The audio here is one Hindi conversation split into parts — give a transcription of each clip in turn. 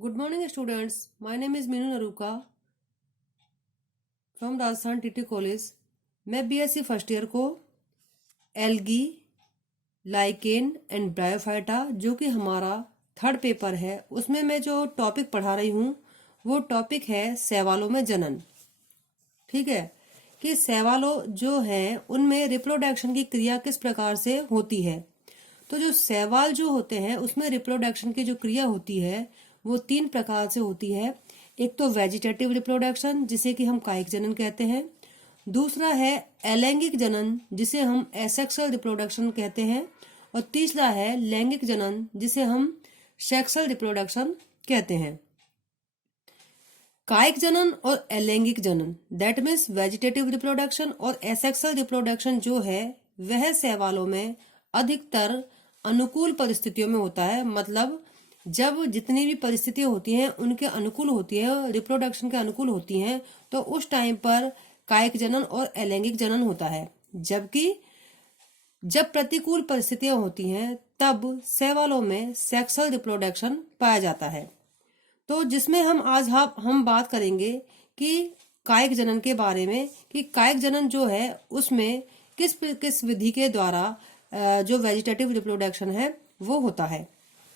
Good morning, students. My name is Meenu Naruka from Rajasthan TT college. मैं बीएससी फर्स्ट ईयर को एल्गी, लाइकेन एंड ब्रायोफाइटा जो कि हमारा थर्ड पेपर है उसमें मैं जो टॉपिक पढ़ा रही हूँ वो टॉपिक है शैवालों में जनन। ठीक है कि शैवालों जो है उनमें रिप्रोडक्शन की क्रिया किस प्रकार से होती है। तो जो शैवाल जो होते हैं उसमें रिप्रोडक्शन की जो क्रिया होती है वो 3 प्रकार से होती है। एक तो वेजिटेटिव रिप्रोडक्शन जिसे कि हम कायिक जनन कहते हैं, दूसरा है अलैंगिक जनन जिसे हम एसेक्सुअल रिप्रोडक्शन कहते हैं, और तीसरा है लैंगिक जनन जिसे हम सेक्सुअल रिप्रोडक्शन कहते हैं। कायिक जनन और अलैंगिक जनन दैट मीन्स वेजिटेटिव रिप्रोडक्शन और एसेक्सुअल रिप्रोडक्शन जो है वह शैवालों में अधिकतर अनुकूल परिस्थितियों में होता है। मतलब जब जितनी भी परिस्थितियां होती हैं उनके अनुकूल होती है, रिप्रोडक्शन के अनुकूल होती हैं, तो उस टाइम पर कायिक जनन और अलैंगिक जनन होता है। जबकि जब प्रतिकूल परिस्थितियां होती हैं तब शैवालों में सेक्सुअल रिप्रोडक्शन पाया जाता है। तो जिसमें हम बात करेंगे कि कायिक जनन के बारे में कि कायिक जनन जो है उसमें किस किस विधि के द्वारा जो वेजिटेटिव रिप्रोडक्शन है वो होता है।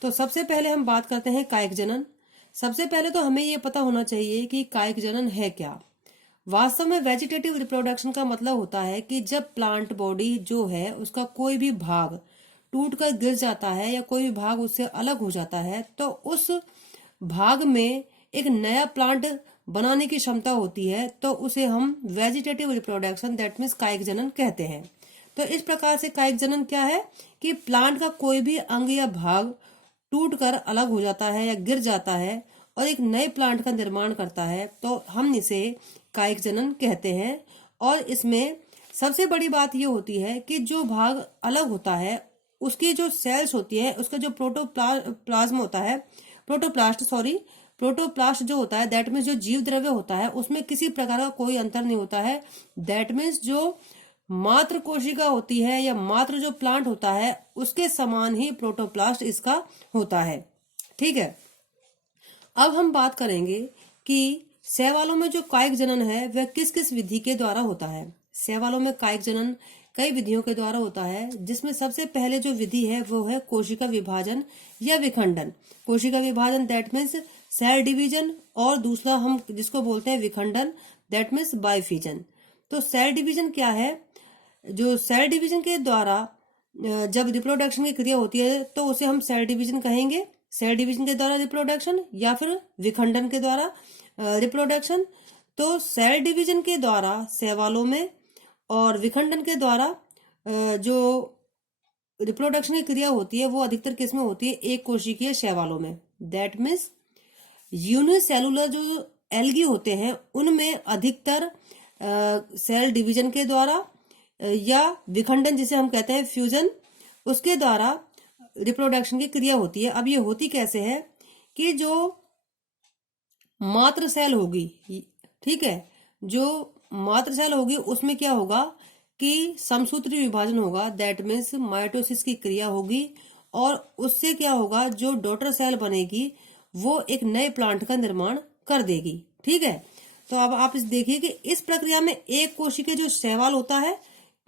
तो सबसे पहले हम बात करते हैं कायिक जनन। सबसे पहले तो हमें ये पता होना चाहिए कि कायिक जनन है क्या। वास्तव में वेजिटेटिव रिप्रोडक्शन का मतलब होता है कि जब प्लांट बॉडी जो है उसका कोई भी भाग टूटकर गिर जाता है या कोई भी भाग उससे अलग हो जाता है तो उस भाग में एक नया प्लांट बनाने की क्षमता होती है, तो उसे हम वेजिटेटिव रिप्रोडक्शन दैट मीन्स कायिक जनन कहते हैं। तो इस प्रकार से कायिक जनन क्या है कि प्लांट का कोई भी अंग या भाग टूटकर अलग हो जाता है या गिर जाता है और एक नए प्लांट का निर्माण करता है, तो हम इसे कायिक जनन कहते हैं। और इसमें सबसे बड़ी बात यह होती है कि जो भाग अलग होता है उसकी जो सेल्स होती है, उसका जो प्रोटोप्लाज्म होता है, प्रोटोप्लास्ट जो होता है दैट मीन्स जो जीव द्रव्य होता है उसमें किसी प्रकार का कोई अंतर नहीं होता है। दैट मीन्स जो मात्र कोशिका होती है या मात्र जो प्लांट होता है उसके समान ही प्रोटोप्लास्ट इसका होता है। ठीक है, अब हम बात करेंगे कि शैवालों में जो कायिक जनन है वह किस किस विधि के द्वारा होता है। शैवालों में कायिक जनन कई विधियों के द्वारा होता है, जिसमें सबसे पहले जो विधि है वो है कोशिका विभाजन या विखंडन। कोशिका विभाजन दैट मीन्स सेल डिवीजन, और दूसरा हम जिसको बोलते हैं विखंडन दैट मीन्स बाइफिजन। तो सेल डिवीजन क्या है? जो सेल डिवीजन के द्वारा जब रिप्रोडक्शन की क्रिया होती है तो उसे हम सेल डिवीजन कहेंगे। सेल डिवीजन के द्वारा रिप्रोडक्शन या फिर विखंडन के द्वारा रिप्रोडक्शन। तो सेल डिवीजन के द्वारा शैवालों में और विखंडन के द्वारा जो रिप्रोडक्शन की क्रिया होती है वो अधिकतर किस में होती है? एक कोशिकीय शैवालों में। दैट मीन्स यूनिसेलुलर जो एल्गी होते हैं उनमें अधिकतर सेल डिवीजन के द्वारा या विखंडन जिसे हम कहते हैं फ्यूजन, उसके द्वारा रिप्रोडक्शन की क्रिया होती है। अब ये होती कैसे है कि जो मात्र सेल होगी, ठीक है, जो मात्र सेल होगी उसमें क्या होगा कि समसूत्री विभाजन होगा दैट मीन्स माइटोसिस की क्रिया होगी, और उससे क्या होगा जो डॉटर सेल बनेगी वो एक नए प्लांट का निर्माण कर देगी। ठीक है, तो अब आप इस देखिए कि इस प्रक्रिया में एक कोशिका जो शैवाल होता है,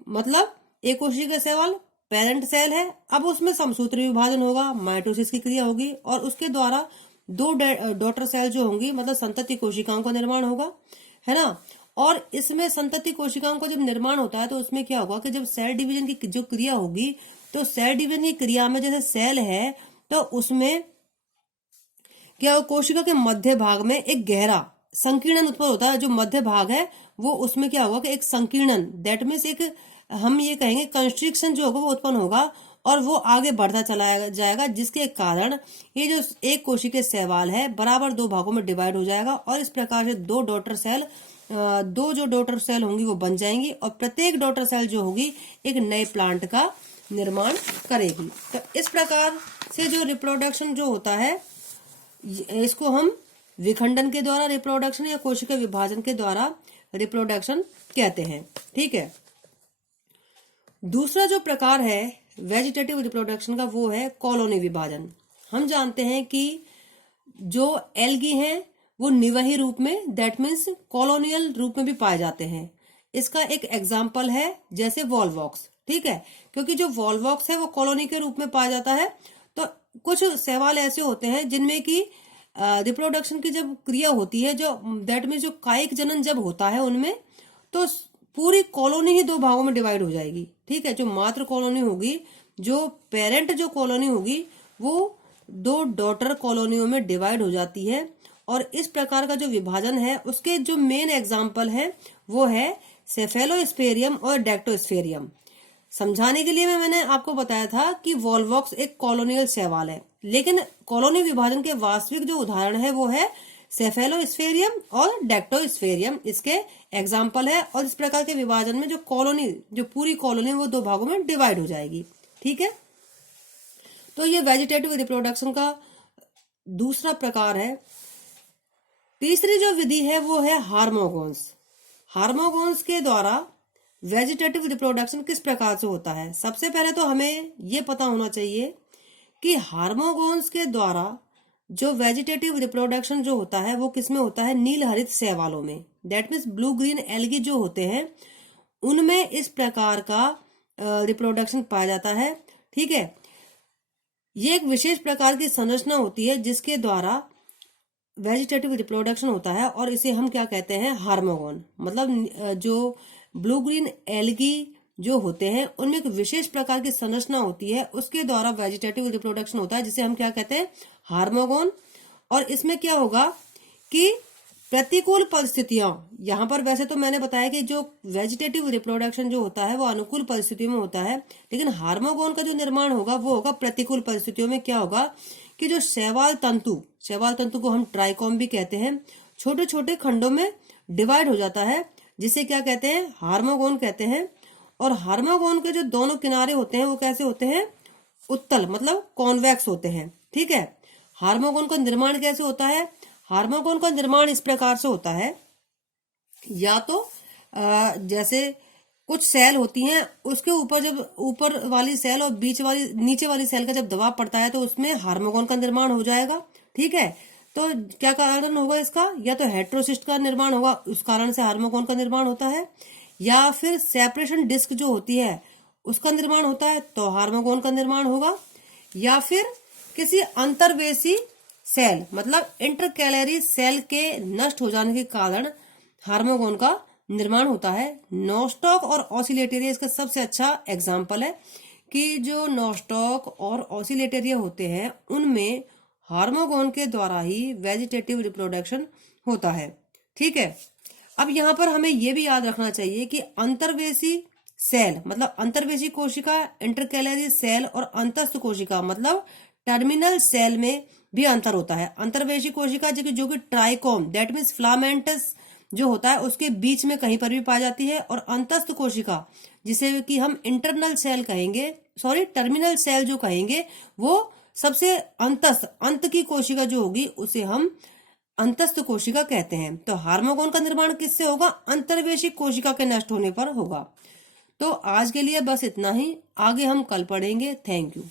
मतलब एक कोशिका शैवाल पेरेंट सेल है, अब उसमें समसूत्री विभाजन होगा, माइटोसिस की क्रिया होगी और उसके द्वारा 2 डॉटर सेल जो होंगी मतलब संतति कोशिकाओं का निर्माण होगा, है ना। और इसमें संतति कोशिकाओं का जब निर्माण होता है तो उसमें क्या होगा कि जब सेल डिवीजन की जो क्रिया होगी तो सेल डिवीजन की क्रिया में जैसे सेल है तो उसमें क्या कोशिका के मध्य भाग में एक गहरा संकीर्णन उत्पन्न होता है। जो मध्य भाग है वो उसमें क्या होगा कि एक संकीर्णन दैट मीन्स एक हम ये कहेंगे कंस्ट्रिक्शन जो होगा वो उत्पन्न होगा और वो आगे बढ़ता चला जाएगा, जिसके कारण ये जो एक कोशिकीय शैवाल है बराबर 2 भागों में डिवाइड हो जाएगा और इस प्रकार से 2 जो डॉटर सेल होंगी वो बन जाएंगी और प्रत्येक डॉटर सेल जो होगी एक नए प्लांट का निर्माण करेगी। तो इस प्रकार से जो रिप्रोडक्शन जो होता है इसको हम विखंडन के द्वारा रिप्रोडक्शन या कोशिका विभाजन के द्वारा रिप्रोडक्शन कहते हैं। ठीक है, दूसरा जो प्रकार है वेजिटेटिव रिप्रोडक्शन का वो है कॉलोनी विभाजन। हम जानते हैं कि जो एल्गी हैं वो निवही रूप में, दैट मीन्स कॉलोनियल रूप में भी पाए जाते हैं। इसका एक एग्जाम्पल है जैसे वॉलवॉक्स, ठीक है, क्योंकि जो वॉलवॉक्स है वो कॉलोनी के रूप में पाया जाता है। तो कुछ शैवाल ऐसे होते हैं जिनमें की रिप्रोडक्शन की जब क्रिया होती है, जो दैट मीन्स जो कायिक जनन जब होता है उनमें, तो पूरी कॉलोनी ही दो भागों में डिवाइड हो जाएगी, ठीक है। जो मातृ कॉलोनी होगी, जो पेरेंट जो कॉलोनी होगी, वो दो डॉटर कॉलोनियों में डिवाइड हो जाती है। और इस प्रकार का जो विभाजन है उसके जो मेन एग्जाम्पल है वो है सेफेलोस्फेरियम और डेक्टोस्फेरियम। समझाने के लिए मैंने आपको बताया था कि वॉलवॉक्स एक कॉलोनियल शैवाल है, लेकिन कॉलोनी विभाजन के वास्तविक जो उदाहरण है वो है सेफेलोस्फेरियम और डेक्टोस्फेरियम, इसके एग्जाम्पल है। और इस प्रकार के विभाजन में जो कॉलोनी, जो पूरी कॉलोनी वो दो भागों में डिवाइड हो जाएगी, ठीक है। तो ये वेजिटेटिव रिप्रोडक्शन का दूसरा प्रकार है। तीसरी जो विधि है वो है हार्मोगोन्स। हार्मोगोन्स के द्वारा वेजिटेटिव रिप्रोडक्शन किस प्रकार से होता है? सबसे पहले तो हमें ये पता होना चाहिए कि हार्मोगोन्स के द्वारा जो वेजिटेटिव रिप्रोडक्शन जो होता है वो किसमें होता है? नील हरित शैवालों में, that means blue green algae जो होते हैं उनमें इस प्रकार का रिप्रोडक्शन पाया जाता है, ठीक है। ये एक विशेष प्रकार की संरचना होती है जिसके द्वारा वेजिटेटिव रिप्रोडक्शन होता है, और इसे हम क्या कहते हैं? हार्मोगोन। मतलब जो ब्लू ग्रीन एल्गी जो होते हैं उनमें एक विशेष प्रकार की संरचना होती है, उसके द्वारा वेजिटेटिव रिप्रोडक्शन होता है, जिसे हम क्या कहते हैं? हार्मोगोन। और इसमें क्या होगा कि प्रतिकूल परिस्थितियां, यहाँ पर वैसे तो मैंने बताया कि जो वेजिटेटिव रिप्रोडक्शन जो होता है वो अनुकूल परिस्थितियों में होता है, लेकिन हार्मोगोन का जो निर्माण होगा वो होगा प्रतिकूल परिस्थितियों में। क्या होगा कि जो शैवाल तंतु को हम ट्राइकोम भी कहते हैं, छोटे छोटे खंडों में डिवाइड हो जाता है, जिसे क्या कहते हैं? हार्मोगोन कहते हैं। और हार्मोगोन के जो दोनों किनारे होते हैं वो कैसे होते हैं? उत्तल, मतलब कॉन्वेक्स होते हैं, ठीक है। हार्मोगोन का निर्माण कैसे होता है? हार्मोगोन का निर्माण इस प्रकार से होता है, या तो जैसे कुछ सेल होती हैं, उसके ऊपर जब ऊपर वाली सेल और नीचे वाली सेल का जब दबाव पड़ता है तो उसमें हार्मोगोन का निर्माण हो जाएगा, ठीक है। तो क्या कारण होगा इसका? या तो हेट्रोसिस्ट का निर्माण होगा, उस कारण से हार्मोगोन का निर्माण होता है, या फिर सेपरेशन डिस्क जो होती है उसका निर्माण होता है तो हार्मोगोन का निर्माण होगा, या फिर किसी अंतर्वेशी सेल, मतलब इंटरकैलरी सेल के नष्ट हो जाने के कारण हार्मोगोन का निर्माण होता है। नोस्टॉक और ऑसिलेटेरिया इसका सबसे अच्छा एग्जाम्पल है कि जो नोस्टॉक और ऑसिलेटेरिया होते हैं उनमें हार्मोगोन के द्वारा ही वेजिटेटिव रिप्रोडक्शन होता है, ठीक है। अब यहाँ पर हमें यह भी याद रखना चाहिए कि अंतर्वेशी सेल मतलब अंतर्वेशी कोशिका, इंटरकैलरी सेल और अंतस्थ कोशिका मतलब टर्मिनल सेल में भी अंतर होता है। अंतर्वेशी कोशिका जो कि ट्राइकोम दैट मीन्स फिलामेंटस जो होता है उसके बीच में कहीं पर भी पाई जाती है, और अंतस्थ कोशिका जिसे कि हम इंटरनल सेल कहेंगे, टर्मिनल सेल जो कहेंगे, वो सबसे अंत की कोशिका जो होगी उसे हम अंतस्थ कोशिका कहते हैं। तो हार्मोगोन का निर्माण किससे होगा? अंतर्वेशी कोशिका के नष्ट होने पर होगा। तो आज के लिए बस इतना ही, आगे हम कल पढ़ेंगे। Thank you.